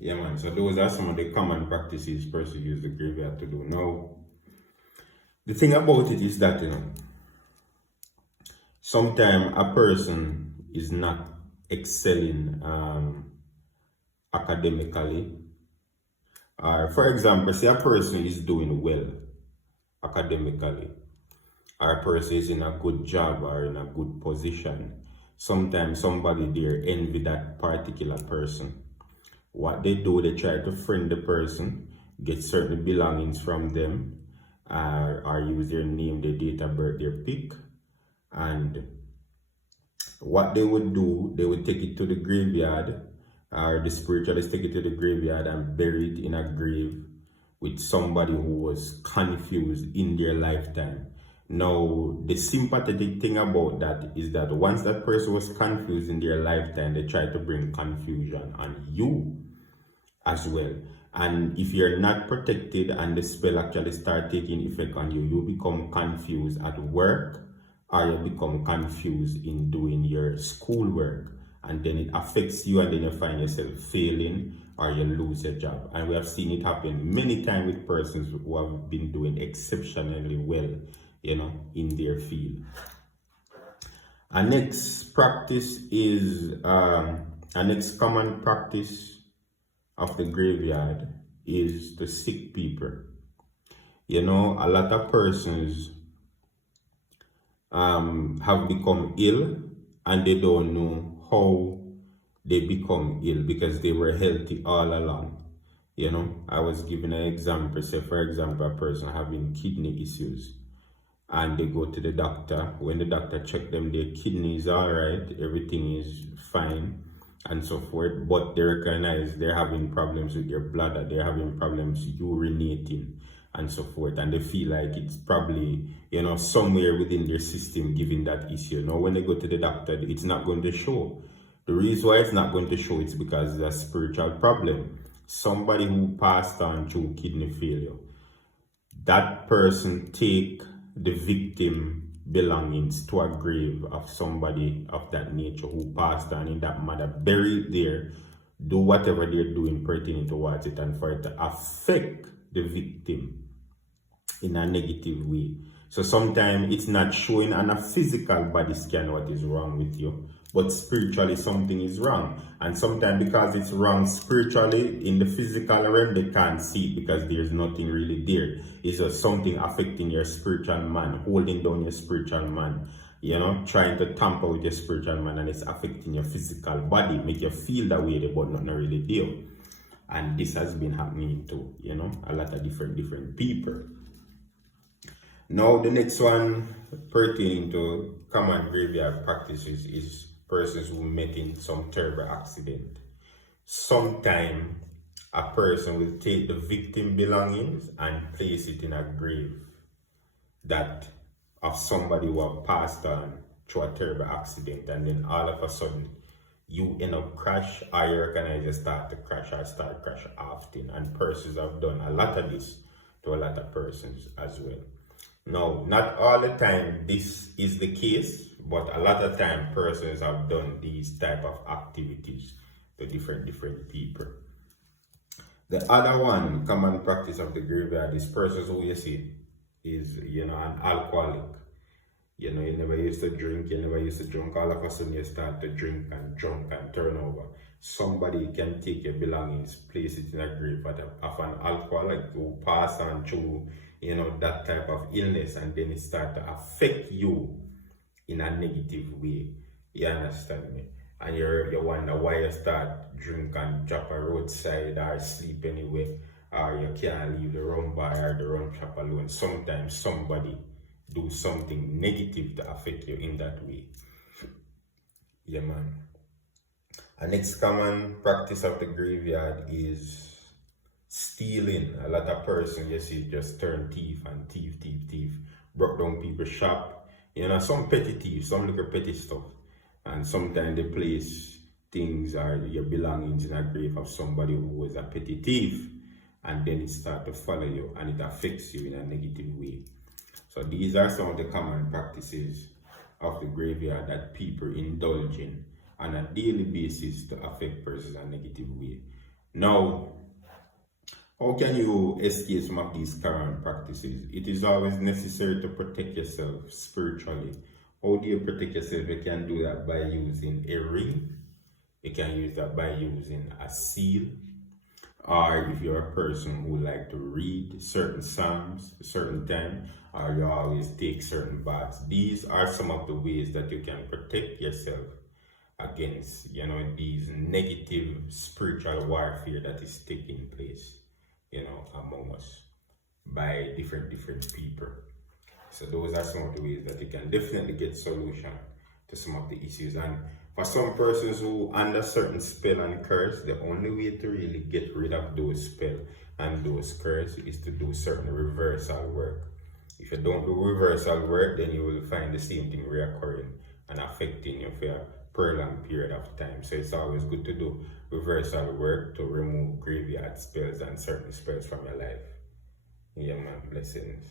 Yeah, man. So those are some of the common practices persons use the graveyard to do. Now, the thing about it is that, sometimes a person is not excelling academically. Or, for example, say a person is doing well academically, or a person is in a good job or in a good position. Sometimes somebody there envy that particular person. What they do, they try to friend the person, get certain belongings from them, or use their name, their date of birth, their pick. And what they would do, they would take it to the graveyard, or the spiritualists take it to the graveyard and bury it in a grave with somebody who was confused in their lifetime. Now, the sympathetic thing about that is that once that person was confused in their lifetime, they try to bring confusion on you as well. And if you're not protected and the spell actually start taking effect on you, you become confused at work, or you become confused in doing your schoolwork, and then it affects you, and then you find yourself failing or you lose your job. And we have seen it happen many times with persons who have been doing exceptionally well, in their field. Our next practice is our next common practice of the graveyard is the sick people. A lot of persons have become ill, and they don't know how they become ill because they were healthy all along. I was giving an example. Say, for example, a person having kidney issues, and they go to the doctor. When the doctor check them, their kidney is all right, everything is fine, and so forth. But they recognize they're having problems with their bladder, they're having problems urinating, and so forth, and they feel like it's probably somewhere within their system giving that issue. Now, when they go to the doctor, it's not going to show. The reason why it's not going to show it's because it's a spiritual problem. Somebody who passed on through kidney failure, that person take the victim belongings to a grave of somebody of that nature who passed on in that manner, bury it there, do whatever they're doing pertaining towards it, and for it to affect the victim in a negative way. So sometimes it's not showing on a physical body scan what is wrong with you, but spiritually something is wrong. And sometimes because it's wrong spiritually, in the physical realm, they can't see it because there's nothing really there. It's just something affecting your spiritual man, holding down your spiritual man, trying to tamper with your spiritual man, and it's affecting your physical body, make you feel that way, but not really there. And this has been happening to, a lot of different people. Now, the next one pertaining to common graveyard practices is persons who met in some terrible accident. Sometimes a person will take the victim belongings and place it in a grave that of somebody who have passed on through a terrible accident, and then all of a sudden you end up crash, or you recognize you start to crash or start crash often. And persons have done a lot of this to a lot of persons as well. Now, not all the time this is the case, but a lot of time persons have done these type of activities to different people. The other one common practice of the graveyard is persons who you see is an alcoholic. You never used to drink, all of a sudden you start to drink and drunk and turn over. Somebody can take your belongings, place it in a grave of an alcoholic who pass on through that type of illness, and then it start to affect you in a negative way. You understand me? And you wonder why you start drink and drop a roadside or sleep anyway, or you can't leave the rum bar or the rum shop alone. Sometimes somebody do something negative to affect you in that way. Yeah, man. A next common practice of the graveyard is stealing. A lot of persons, you see, just turn thief and thief, broke down people's shop. Some petty thieves, some little petty stuff. And sometimes they place things or your belongings in a grave of somebody who was a petty thief, and then it starts to follow you and it affects you in a negative way. So these are some of the common practices of the graveyard that people indulge in on a daily basis to affect persons in a negative way. Now, how can you escape some of these current practices? It is always necessary to protect yourself spiritually. How do you protect yourself? You can do that by using a ring. You can use that by using a seal. Or if you're a person who like to read certain psalms a certain time, or you always take certain baths. These are some of the ways that you can protect yourself against, these negative spiritual warfare that is taking place, among us by different people. So those are some of the ways that you can definitely get solution to some of the issues. And for some persons who under certain spell and curse, the only way to really get rid of those spell and those curse is to do certain reversal work. If you don't do reversal work, then you will find the same thing reoccurring and affecting you for a prolonged period of time. So it's always good to do reversal work to remove graveyard spells and certain spells from your life. Yeah, man, blessings.